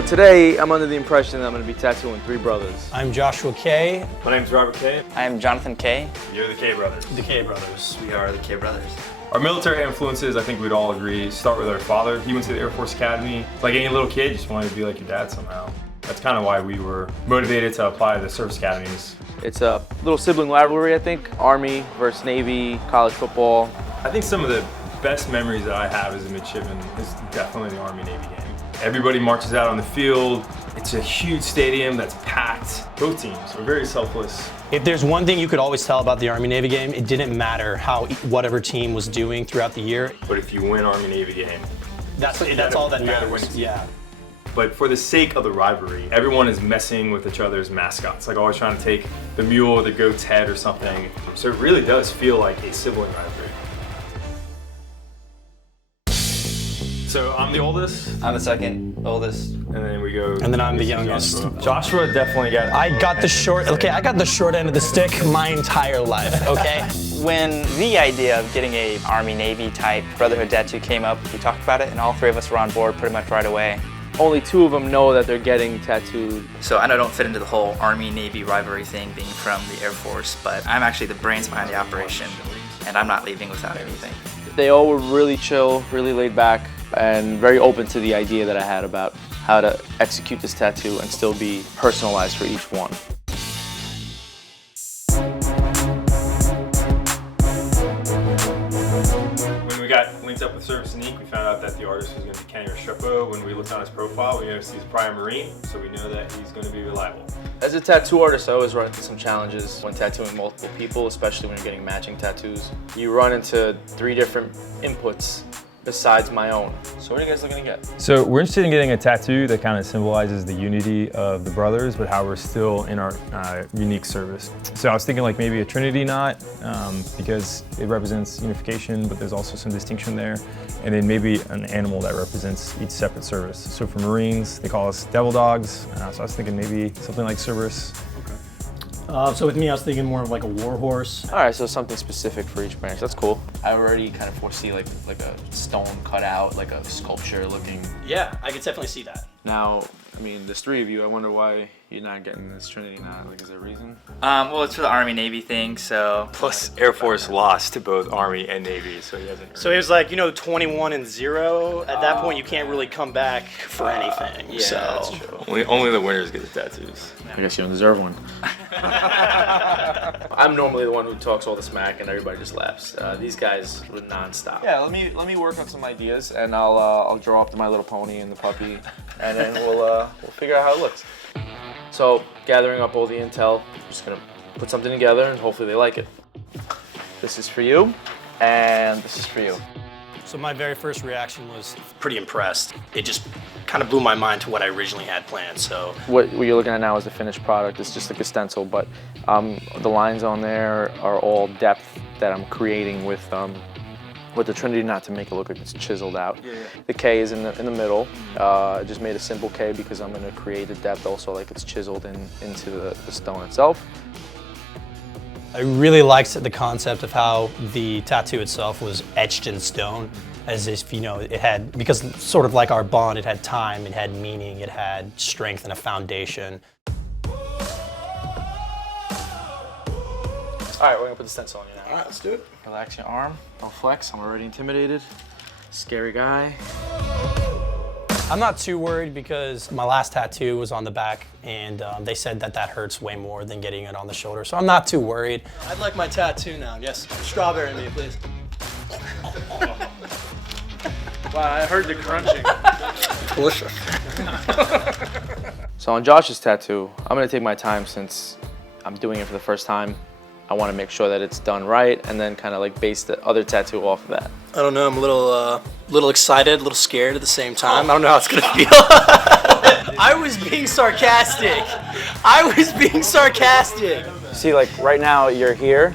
So today, I'm under the impression that I'm going to be tattooing 3 brothers. I'm Joshua K. My name's Robert K. I'm Jonathan K. You're the K brothers. The K brothers. We are the K brothers. Our military influences, I think we'd all agree, start with our father. He went to the Air Force Academy. Like any little kid, just wanted to be like your dad somehow. That's kind of why we were motivated to apply to the service academies. It's a little sibling rivalry, I think. Army versus Navy, college football. I think some of the best memories that I have as a midshipman is definitely the Army-Navy game. Everybody marches out on the field. It's a huge stadium that's packed. Both teams are very selfless. If there's one thing you could always tell about the Army-Navy game, it didn't matter how whatever team was doing throughout the year. But if you win Army-Navy game, That's all that you gotta matters. win. Yeah. But for the sake of the rivalry, everyone is messing with each other's mascots, like always trying to take the mule or the goat's head or something. So it really does feel like a sibling rivalry. So I'm the oldest, I'm the second oldest. and then we go. And then I'm the youngest. Joshua definitely got. I got the short end of the stick my entire life, okay? When the idea of getting a Army-Navy type brotherhood tattoo came up, we talked about it, and all 3 of us were on board pretty much right away. Only 2 of them know that they're getting tattooed. So I know I don't fit into the whole Army-Navy rivalry thing being from the Air Force, but I'm actually the brains behind the operation, and I'm not leaving without anything. They all were really chill, really laid back, and very open to the idea that I had about how to execute this tattoo and still be personalized for each one. When we got linked up with Service and Ink, we found out that the artist was going to be Kenny Restrepo. When we looked on his profile, we noticed he's a prior Marine, so we know that he's going to be reliable. As a tattoo artist, I always run into some challenges when tattooing multiple people, especially when you're getting matching tattoos. You run into 3 different inputs besides my own. So what are you guys looking to get? So we're interested in getting a tattoo that kind of symbolizes the unity of the brothers, but how we're still in our unique service. So I was thinking like maybe a Trinity knot, because it represents unification, but there's also some distinction there. And then maybe an animal that represents each separate service. So for Marines, they call us devil dogs. So I was thinking maybe something like Cerberus. So with me, I was thinking more of like a war horse. All right, so something specific for each branch. That's cool. I already kind of foresee like a stone cut out, like a sculpture looking. Yeah, I could definitely see that. Now, I mean, there's 3 of you. I wonder why you're not getting this Trinity knot. Like, is there a reason? Well, it's for the Army-Navy thing, so. Plus Air Force lost to both Army and Navy, so he hasn't. So it was like, 21-0. At that point, you can't really come back for anything. Yeah, so. that's true. Only the winners get the tattoos. I guess you don't deserve one. I'm normally the one who talks all the smack and everybody just laughs. These guys were nonstop. Yeah, let me work on some ideas and I'll draw up My Little Pony and the puppy, and then we'll figure out how it looks. So gathering up all the intel, just gonna put something together and hopefully they like it. This is for you, and this is for you. So my very first reaction was pretty impressed. It just kind of blew my mind to what I originally had planned, so. What you're looking at now is the finished product. It's just like a stencil, but the lines on there are all depth that I'm creating with the Trinity knot to make it look like it's chiseled out. Yeah. The K is in the middle. I just made a simple K because I'm gonna create a depth also like it's chiseled into the stone itself. I really liked the concept of how the tattoo itself was etched in stone, as if, it had, because sort of like our bond, it had time, it had meaning, it had strength and a foundation. All right, we're gonna put the stencil on you now. All right, let's do it. Relax your arm, don't flex, I'm already intimidated. Scary guy. I'm not too worried because my last tattoo was on the back, and they said that hurts way more than getting it on the shoulder, so I'm not too worried. I'd like my tattoo now. Yes, strawberry me, please. Wow, I heard the crunching. Delicious. So on Josh's tattoo, I'm gonna take my time since I'm doing it for the first time. I want to make sure that it's done right and then kind of like base the other tattoo off of that. I don't know, I'm a little excited, a little scared at the same time. I don't know how it's gonna feel. I was being sarcastic. See, like right now you're here.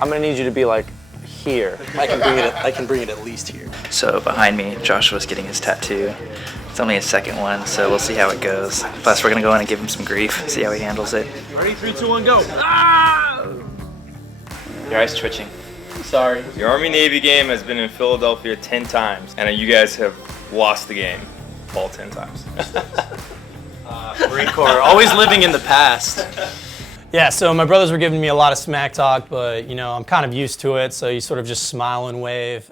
I'm gonna need you to be like here. I can bring it at least here. So behind me, Joshua's getting his tattoo. It's only his second one, so we'll see how it goes. Plus, we're gonna go in and give him some grief, see how he handles it. Ready? 3, 2, 1, go. Ah! Your eye's twitching. Sorry. Your Army-Navy game has been in Philadelphia 10 times, and you guys have lost the game all 10 times. Marine Corps, always living in the past. Yeah, so my brothers were giving me a lot of smack talk, but you know, I'm kind of used to it, so you sort of just smile and wave.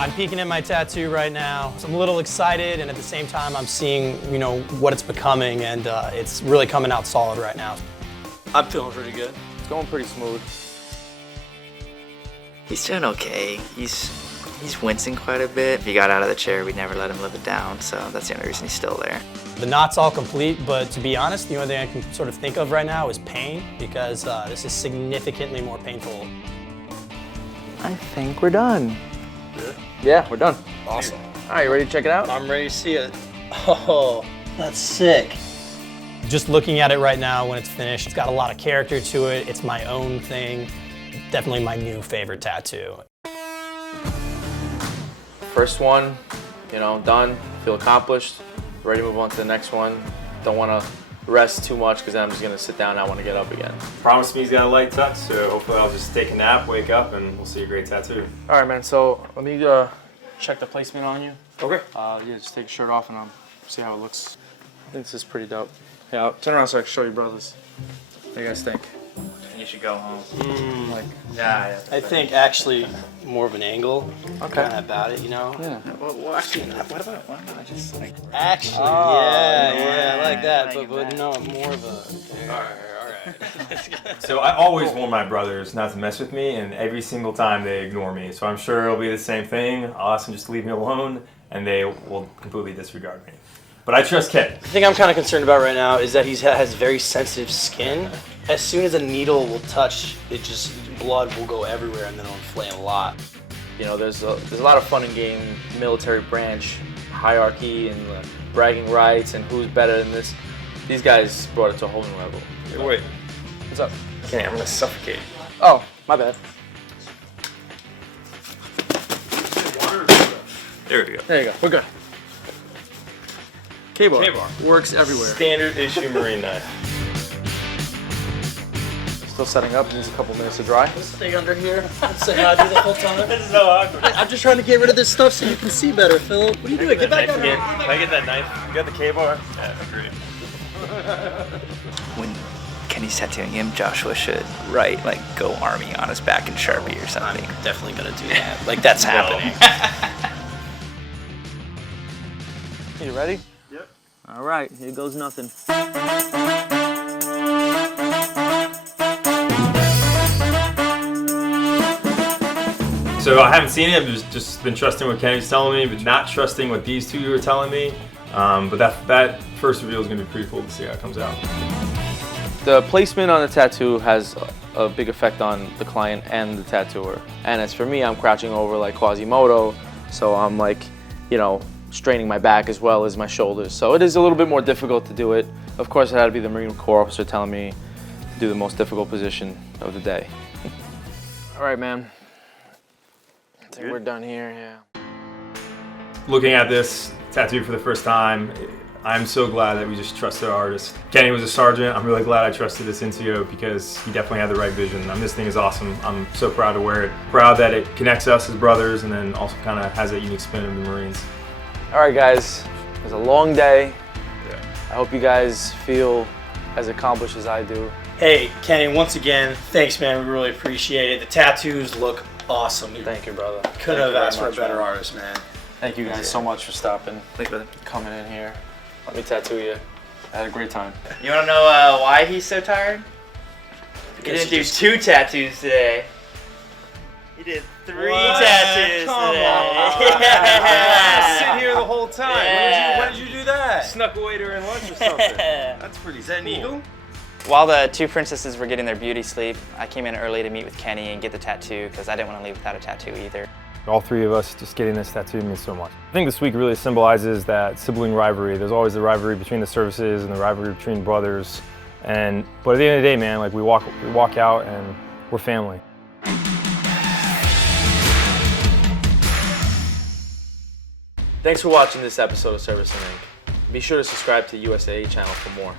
I'm peeking at my tattoo right now. So I'm a little excited, and at the same time, I'm seeing, you know, what it's becoming, and it's really coming out solid right now. I'm feeling pretty good. It's going pretty smooth. He's doing okay. He's wincing quite a bit. If he got out of the chair, we'd never let him live it down, so that's the only reason he's still there. The knot's all complete, but to be honest, the only thing I can sort of think of right now is pain, because this is significantly more painful. I think we're done. Yeah, we're done. Awesome. All right, you ready to check it out? I'm ready to see it. Oh, that's sick. Just looking at it right now when it's finished, it's got a lot of character to it. It's my own thing. Definitely my new favorite tattoo. First one, you know, done, feel accomplished, ready to move on to the next one. Don't want to rest too much because then I'm just going to sit down and I want to get up again. Promise me he's got a light touch, so hopefully I'll just take a nap, wake up, and we'll see a great tattoo. All right, man, so let me check the placement on you. Okay. Yeah, just take your shirt off and I'll see how it looks. I think this is pretty dope. Yeah, I'll turn around so I can show you brothers. What do you guys think? You should go home. Yeah. I think actually more of an angle. Okay. Kind of about it, you know? Yeah. Well, actually, what about just like... Actually, I like that, but no, more of a... All right. So I always warn my brothers not to mess with me, and every single time they ignore me. So I'm sure it'll be the same thing. I'll ask them just to leave me alone, and they will completely disregard me. But I trust Ken. The thing I'm kind of concerned about right now is that he has very sensitive skin. As soon as a needle will touch, blood will go everywhere and then it'll inflame a lot. You know, there's a lot of fun and game military branch hierarchy and bragging rights and who's better than this. These guys brought it to a whole new level. Hey, wait. What's up? Kenny, I'm gonna suffocate. Oh, my bad. There we go. There you go. We're good. K-bar. K-bar. Works everywhere. Standard issue marine knife. Still setting up. Needs a couple minutes to dry. Stay under here. Say hi to the whole time. This is so awkward. I'm just trying to get rid of this stuff so you can see better, Phil. What are you doing? Get back on. Can I get that knife? You got the K-bar? Yeah, agreed. When Kenny's tattooing him, Joshua should write, like, "Go Army" on his back in Sharpie or something. I'm definitely gonna do that. Like, that's happening. You ready? Yep. All right. Here goes nothing. So I haven't seen it. I've just been trusting what Kenny's telling me, but not trusting what these two are telling me. But that first reveal is going to be pretty cool to see how it comes out. The placement on the tattoo has a big effect on the client and the tattooer. And as for me, I'm crouching over like Quasimodo, so I'm like, you know, straining my back as well as my shoulders. So it is a little bit more difficult to do it. Of course, it had to be the Marine Corps officer telling me to do the most difficult position of the day. All right, man. I think we're done here, yeah. Looking at this tattoo for the first time, I'm so glad that we just trusted our artist. Kenny was a sergeant. I'm really glad I trusted this Incio because he definitely had the right vision. This thing is awesome. I'm so proud to wear it. Proud that it connects us as brothers and then also kind of has that unique spin of the Marines. All right, guys. It was a long day. Yeah. I hope you guys feel as accomplished as I do. Hey, Kenny, once again, thanks, man. We really appreciate it. The tattoos look awesome. Thank you, brother. Couldn't have asked for a better artist, man. Thank you guys so much for stopping, Thanks, brother. coming in here. Let me tattoo you. I had a great time. You want to know why he's so tired? He didn't do 2 tattoos today. He did 3 tattoos today. Sit here the whole time. Yeah. When did you do that? Snuck away during lunch or something. That's pretty. Is that an eagle? While the 2 princesses were getting their beauty sleep, I came in early to meet with Kenny and get the tattoo because I didn't want to leave without a tattoo either. All 3 of us just getting this tattoo means so much. I think this week really symbolizes that sibling rivalry. There's always the rivalry between the services and the rivalry between brothers. But at the end of the day, man, like we walk out and we're family. Thanks for watching this episode of Servicing Inc. Be sure to subscribe to USAA channel for more.